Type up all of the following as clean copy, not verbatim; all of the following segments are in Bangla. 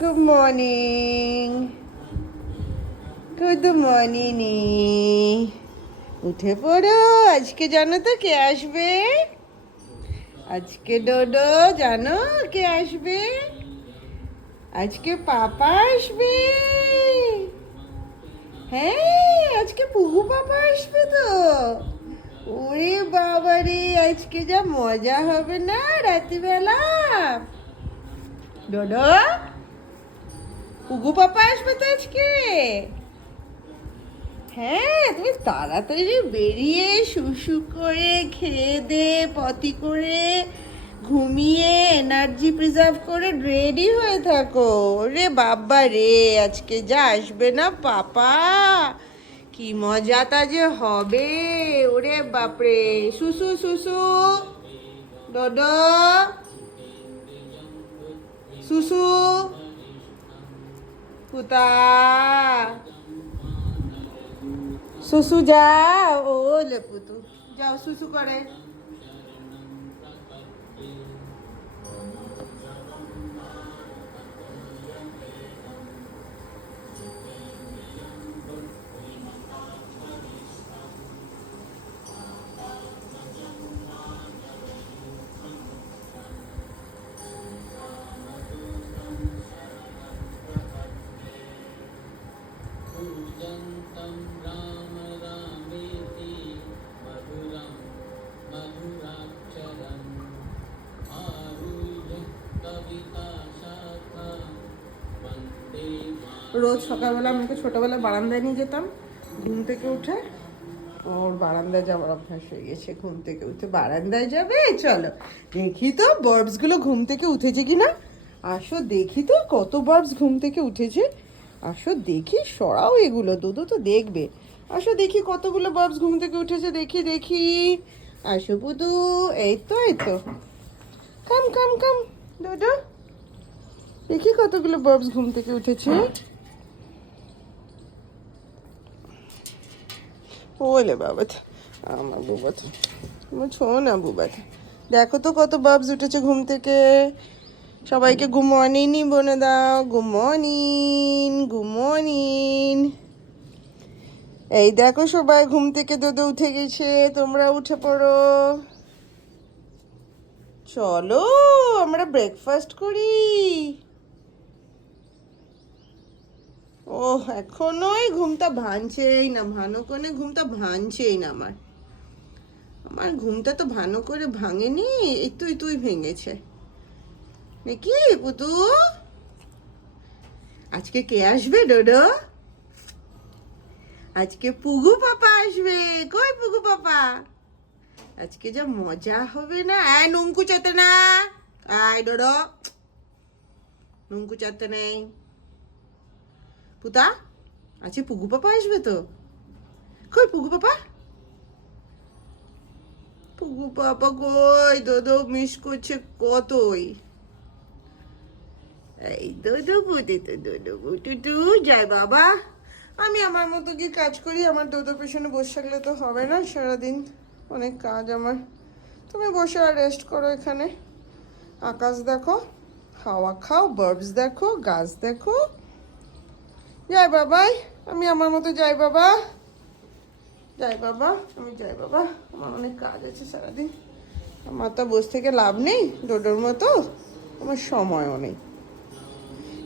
Good morning, good morning. উঠে পড়ো, আজকে জানো তো কে আসবে? আজকে ডোডো জানো কে আসবে? আজকে পাপা আসবে। হ্যাঁ, আজকে পুগু পাপা আসবে তো। ওরে বাবা রে, আজকে যা মজা হবে না রাত্রিবেলা। ডোডো, পুগু পাপা আসবে তো আজকে। হ্যাঁ, তুমি তাড়াতাড়ি বেরিয়ে শুশু করে খেয়ে দে পটি করে ঘুমিয়ে এনার্জি প্রিজার্ভ করে রেডি হয়ে থাকো। রে বাবা রে, আজকে যা আসবে না পাপা, কি মজাটা যে হবে। ওরে বাপরে, সুসু সুসু, ডোডো, সুসু, পুতা, সুসু যাও। ও লে পুতু, যাও সুসু করে। कूजन्तं राम रामेति मधुरं मधुराक्षरम् आरुह्य कविताशाखा वन्दे রোজ সকালবেলা আমাকে ছোটবেলায় বারান্দায় নিয়ে যেতাম ঘুম থেকে উঠে। ওর বারান্দায় যাওয়ার অভ্যাস হয়ে গেছে, ঘুম থেকে উঠে বারান্দায় যাবে। চলো দেখি তো বার্ডসগুলো ঘুম থেকে উঠেছে কি না। আসো দেখি তো কত বার্ডস ঘুম থেকে উঠেছে। আসো দেখি, সরাও এগুলো, দুধু তো দেখবে। আসো দেখি কতগুলো বার্ডস ঘুম থেকে উঠেছে, দেখি দেখি। আসো বুদু, এই তো এই তো। কাম কাম কাম দুদু, দেখি কতগুলো বার্ডস ঘুম থেকে উঠেছে। ওলে বাবাটা, আমার বুবাটা, আমার ছোনা বুবাটা। দেখো তো কত বাবস উঠেছে ঘুম থেকে। সবাইকে গুড মর্নিং বলে দাও। Good morning, good morning. এই দেখো সবাই ঘুম থেকে দোদো উঠে গেছে, তোমরা উঠে পড়ো। চলো আমরা ব্রেকফাস্ট করি। ও এখনোই ঘুমটা ভাঙছেই না, ভালো করে ঘুমটা ভাঙছেই না আমার। আমার ঘুমটা তো ভালো করে ভাঙেনি, এই তুই তুই ভেঙেছে নাকি পুতু? আজকে কে আসবে ডোডো? আজকে পুগু পাপা আসবে। কই পুগু পাপা? আজকে যা মজা হবে না। আয় নুঙ্কু চাতে না, আয় ডোডো, নুঙ্কু চাতে নেই। পুতা, আজকে পুগু পাপা আসবে তো। কই পুগু পাপা? পুগু পাপা কই? দোদো মিস করছে কতই। এই দোদো বুটি তো দোদো বুটুটু যায় বাবা। আমি আমার মতো কি কাজ করি, আমার দোদোর পেছনে বসে থাকলে তো হবে না, সারাদিন অনেক কাজ আমার। তুমি বসে আর রেস্ট করো এখানে। আকাশ দেখো, হাওয়া খাও, বার্ডস দেখো, গাছ দেখো। যাই বাবাই, আমি আমার মতো যাই বাবা, যাই বাবা, আমি যাই বাবা। আমার অনেক কাজ আছে সারাদিন, আমার তো বসে থেকে লাভ নেই ডোডোর মতো, আমার সময়ও নেই।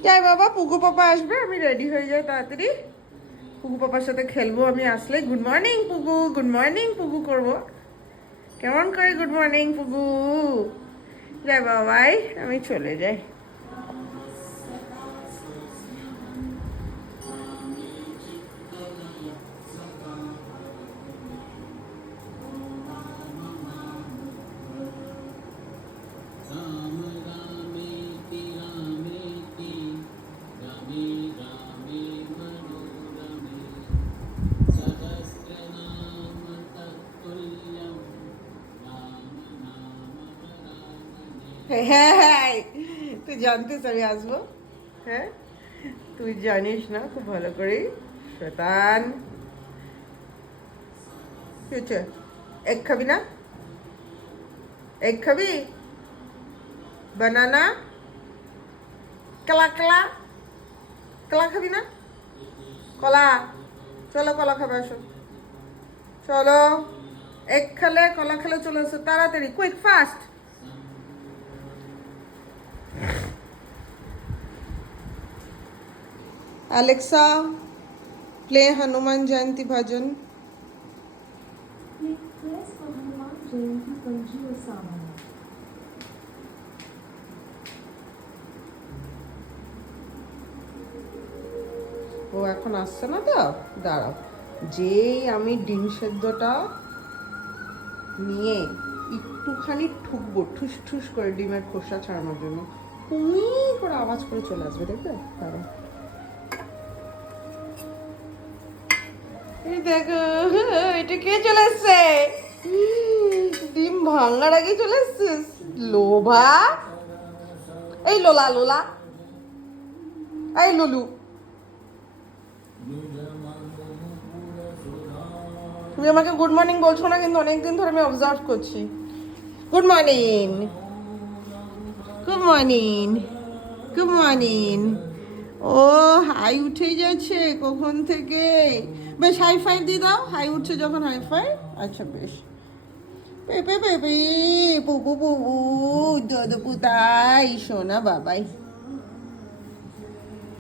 যাই বাবা, পুগু পাপা আসবে, আমি রেডি হয়ে যাই তাড়াতাড়ি। পুগু পাপার সাথে খেলবো আমি আসলে। গুড মর্নিং পুগু, গুড মর্নিং পুগু করবো। কেমন করে গুড মর্নিং পুগু? যাই বাবাই, আমি চলে যাই। राम रामेति रामेति रमे रामे मनोरमे सहस्रनाम तत्तुल्यं राम नाम वरानने। হ্যাঁ হ্যাঁ, তুই জানতিস আমি আসবো? হ্যাঁ, তুই জানিস না খুব ভালো করেই। শয়তান, কি হচ্ছে? এগ খাবি না? এগ খাবি? বানানা? কলা কলা কলা খাবি না? কলা, চলো কলা খাবে আসো, চলো। এক খেলে কলা খেলে চলে এসো তাড়াতাড়ি, quick fast. Alexa, play Hanuman Jayanti bhajan. Press for Hanuman Jayanti Panjiva Samana. ও এখন আসছে না তো, দাঁড়াও। যেই আমি ডিম সেদ্ধটা নিয়ে একটুখানি ঠুকবো, ঠুস ঠুস করে ডিমের খোসা ছাড়ানোর জন্য, উই করে আওয়াজ করে চলে আসবে, দেখবে? দাঁড়াও, এই দেখো, এটা কে চলে এসছে? ডিম ভাঙার আগে চলে এসছিস, লোভা। এই লোলা, লোলা, এই লুলু, তুমি আমাকে গুড মর্নিং বলছো না, কিন্তু অনেকদিন ধরে আমি অবজার্ভ করছি। Good morning, good morning, good morning. ও হাই উঠেই যাচ্ছে কখন থেকে। বেশ হাই ফাইভ দিয়ে দাও, হাই উঠছে যখন হাই ফাইভ। আচ্ছা বেশ। পেপে পেপে পুপু পুপু দদু পুতাই সোনা বাবাই।